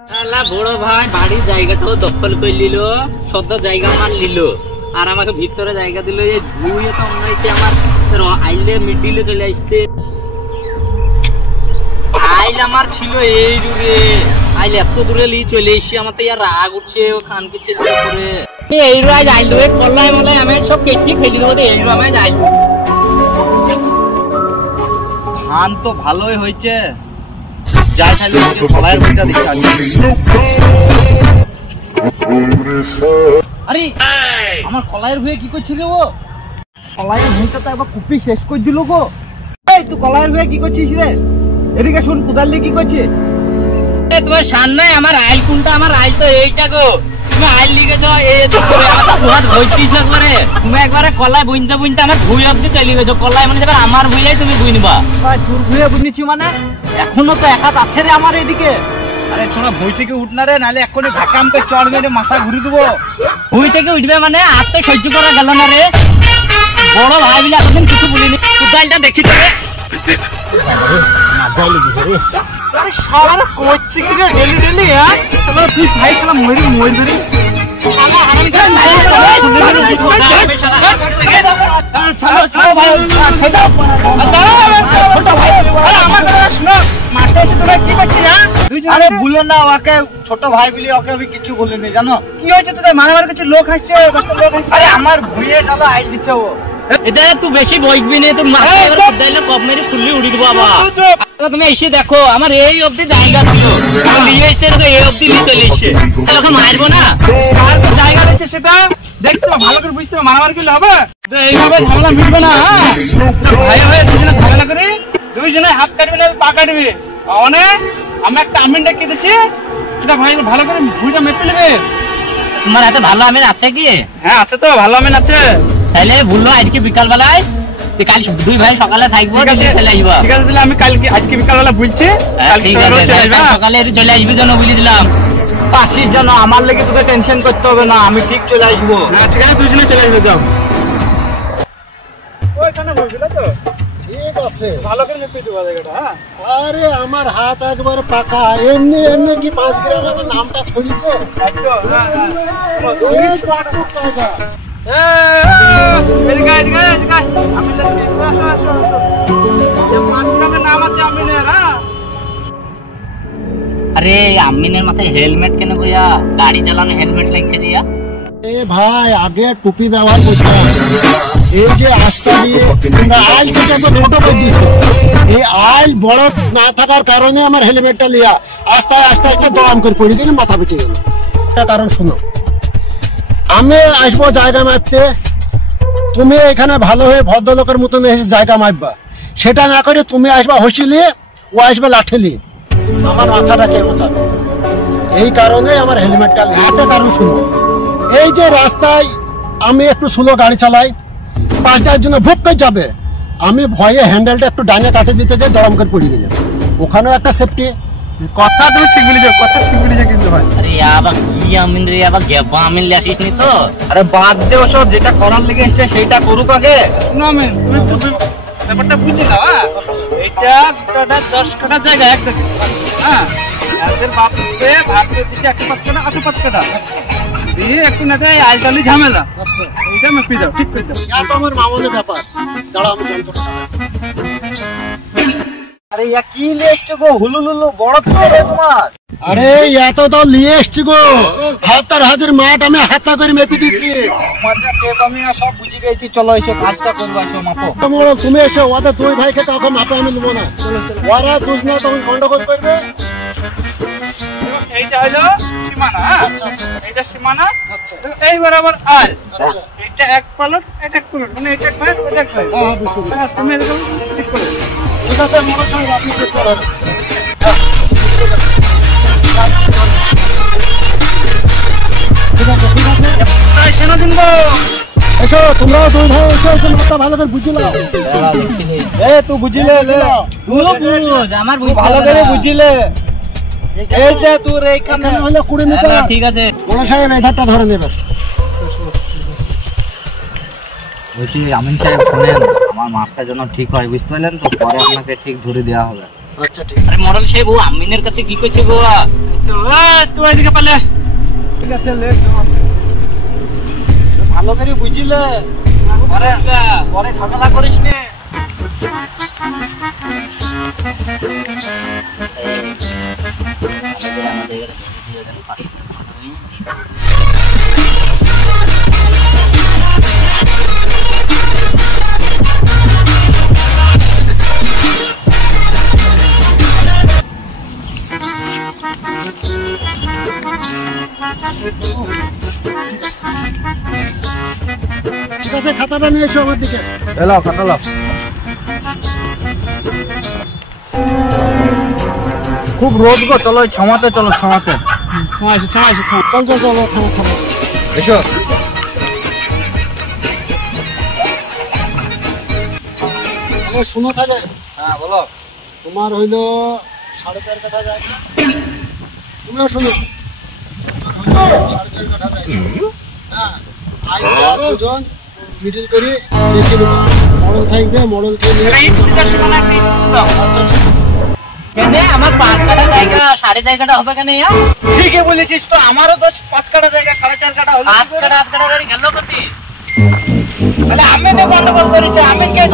বড় ভাই বাড়ির জায়গাটাও দখল করে নিল, সদ্য জায়গা আমার নিল, আর আমাকে ভিতরে জায়গা দিল। এই ধুয়ে তো মনে হচ্ছে আমার আইলে মিডিলে চলে আসছে। আইল আমার ছিল এই দূরে, আইল এত দূরে লি চলে এসছি, আমার তো ইয়ার রাগ উঠছে ও খানকে ছেলে করে। এই রাজ আইলো কলাই মলাই আমি সব কেটে ফেলি দেবো, এই রাজ আইলো। ধান তো ভালোই হয়েছে, যাই খালি কলাইয়ের বইটা দেখি। আরে আমার কলাইয়ের ভুঁয়ে কি করছিল ও? কলাইয়ের ভুঁইটা তো একবার কুপি শেষ করে দিল গো। এই তুই কলাইয়ের ভুঁয়ে কি করছিস রে? এদিকে শুন, কোদাল দিয়ে কি করছিস? তোমার সান নাই আমার আইল কোনটা? আমার আইল তো এইটা গো। তুমি আইল লিখেছ তুমি একবারে কলাই বুনতে বুনতে আমার ভুঁই অব্দি চলে গেছো। কলাই মানে যাবে আমার ভুঁইয়াই তুমি বুই নিবা। তোর ভুঁয়ে বুনেছি মানে এখনো তো এক হাত আছে রে আমার এদিকে। আরে ছোড়া ভুঁই থেকে উঠ না রে, নাহলে এক্ষুনি ধাক্কাম করে চড় মেরে মাথা ঘুরে দেবো। ভুঁই থেকে উঠবে মানে আর তো সহ্য করা গেল না রে। বড় ভাই বলে এতদিন কিছু বলিনি, কোদালটা দেখি তো রে। আরে শালা করছি কি রে ডেলি ডেলি? হ্যাঁ তুই ভাই শালা মরি মই ধরি। আরে ভুলে না ওকে, ছোট ভাই বলি ওকে আমি কিছু বলিনি। জানো কি হয়েছে তোদের মারামারি কিছু লোক আসছে। আরে আমার ভুঁয়ে ডালা আইল দিচ্ছে ও। এটা তুই বেশি বইবি না, তুই মাথায় কপ মেরে খুললি উড়ি দেবো আবার। তুমি এসে দেখো আমার এই অব্দি জায়গা ছিল, নিয়ে এসে এই অব্দি নিয়ে চলে এসছে, তোকে মারবো না? জায়গা রয়েছে সেটা দেখতে ভালো করে বুঝতে হবে, মারামারি করলে হবে? এইভাবে ঝামেলা মিটবে না। ভাই হয়ে দুজনে ঝামেলা করে দুইজনে হাত কাটবে না পা কাটবে। অনেক আমি একটা আমিন ডেকে দিচ্ছি, সেটা ভাই ভালো করে ভুঁইটা মেপে নেবে। তোমার হাতে ভালো আমিন আছে কি? হ্যাঁ আছে তো, ভালো আমিন আছে। তাহলে ভুললো আজকে বিকাল বেলায়, কাল দুই ভাই সকালে থাকবো, চলে আসবো। ঠিক আছে, তাহলে আমি কালকে আজকে বিকাল বেলা বুঝছি, সকালে চলে আসবি জন্য বলে দিলাম। আসিস যেন, আমার লেগে তোকে টেনশন করতে হবে না, আমি ঠিক চলে আসবো। হ্যাঁ ঠিক আছে, দুজনে চলে আসবে। যাও ওইখানে বসবে তো, ঠিক আছে, ভালো করে মেপে দেবো জায়গাটা। হ্যাঁ আরে আমার হাত একবার পাকা, এমনি এমনি কি 5 গ্রাম আমার নামটা ছড়িয়েছে। আরে আমিনের মাথায় হেলমেট কেন গয়া? গাড়ি চালানো হেলমেট লাগছে দিয়া। এ ভাই আগে টুপি ব্যবহার করতে হবে। এই যে আস্তা দিয়ে আইল থেকে ছোট করে দিচ্ছে, এই আইল বড় না থাকার কারণে আমার হেলমেটটা লিয়া আস্তে আস্তে আস্তে দম করে পড়ে গেলে মাথা বেঁচে গেল। একটা কারণ শোনো, আমি আসবো জায়গা মাপতে, তুমি এখানে ভালো হয়ে ভদ্রলোকের মতন জায়গা মাপবা। সেটা না করে তুমি আসবা হসিলিয়ে, ও আসবে লাঠেলি, আমার মাথাটা কে বোঝাবে? এই কারণে আমার হেলমেটটা লিয়ে। একটা কারণ শুনো, এই যে রাস্তায় আমি একটু স্লো গাড়ি চালাই, পাশ দেওয়ার জন্য ভুক করে যাবে, আমি ভয়ে হ্যান্ডেলটা একটু ডাইনে কাটে দিতে যাই, দরম করে পড়ে দিলাম। ওখানেও একটা সেফটি। কথা তুমি ঠিক বলেছো, কথা ঠিক বলেছো কিন্তু ভাই। আরে আবার কি আমিন রে, আবার গেবা আমিন লে আসিস নি তো? আরে বাদ দে ওসব, যেটা করার লেগে এসছে সেইটা করুক আগে। শুনো আমিন, তুমি ব্যাপারটা বুঝে নাও। হ্যাঁ এইটা 10 কাঠা জায়গা এক থেকে। হ্যাঁ এদের বাপকে ভাবতে দিচ্ছে 105 কাঠা 5 কাঠা দিয়ে একটু না দেয় আলটালি ঝামেলা। আচ্ছা এইটা মেপে যাও, ঠিক করে দাও। তো আমার মামলের ব্যাপার, দাঁড়াও আমি জানতো। আরে ইয়া কি লিস্ট গো, হুলুলুলু বড় করে তোমার। আরে এত তো নিয়ে এসছি গো, হাতার হাজির মাঠ আমি হাতা করে মেপে দিচ্ছি। মজা কে তুমি সব বুঝে গেছি, চলো এসে কাজটা করবো, এসো মাপো। তুমি এসো, ওদের দুই ভাইকে কাউকে মাপে আমি নেবো না। ওরা বুঝ না তখন গন্ডগোল করবে। এইটা হলো সীমানা। হ্যাঁ এইটা সীমানা, এই বরাবর আল। এটা এক পালট, এটা এক পালট, মানে এটা এক পালট, এটা এক পালট। হ্যাঁ বুঝতে পেরেছি। তুমি এরকম ঠিক করে। ঠিক আছে মনে হয় আপনি ঠিক করেন। ঠিক আছে ঠিক আছে, শোনো শুনবো। এসো তোমরাও দুই ভাই এসো, এসে মাপটা ভালো করে বুঝিলাম। এ তুই বুঝিলে আমার ভালো করে বুঝিলে। এই যে তোর এইখানে হলো 20 মিটার। ঠিক আছে বড় সাহেব এই ধারটা ধরে নেবেন। বলছি আমিন সাহেব শুনেন, আমার মাপটা যেন ঠিক হয়, বুঝতে পারলেন তো? পরে আপনাকে ঠিক ধরে দেওয়া হবে। আচ্ছা ঠিক। আরে মডেল সাহেব ও আমিনের কাছে কি করছে গো? তুই এদিকে পালে ঠিক আছে লেট ভালো করে বুঝিলে পরে পরে ঝগড়া করিস নে ঠিক আছে, খাতাটা নিয়ে এসো আমার দিকে। এলো কাটালো খুব রোদ গো, চলো ছমাতে চলো ছমাতে চল চল চল খাওয়া খাওয়া। এসো শুনো থাকে, হ্যাঁ বলো তোমার হইলো 4.5 কাঠা জায়গা, তুমিও শোনো 4.5 কাঠা জায়গা। হ্যাঁ, আইটা দুজন মিডিল করে রেখে দেবো, মডেল থাকবে, মডেল থেকে আচ্ছা ঠিক আছে। কেন আমার 5 কাঠা জায়গা 4.5 কাঠা হবে কেন? ঠিকই বলেছিস তো, আমারও তো 5 কাঠা জায়গা 4.5 কাঠা হলো 8 কাঠা 8 কাঠা গাড়ি গেল কত? তাহলে আমি গন্ডগোল করেছি, আমি কে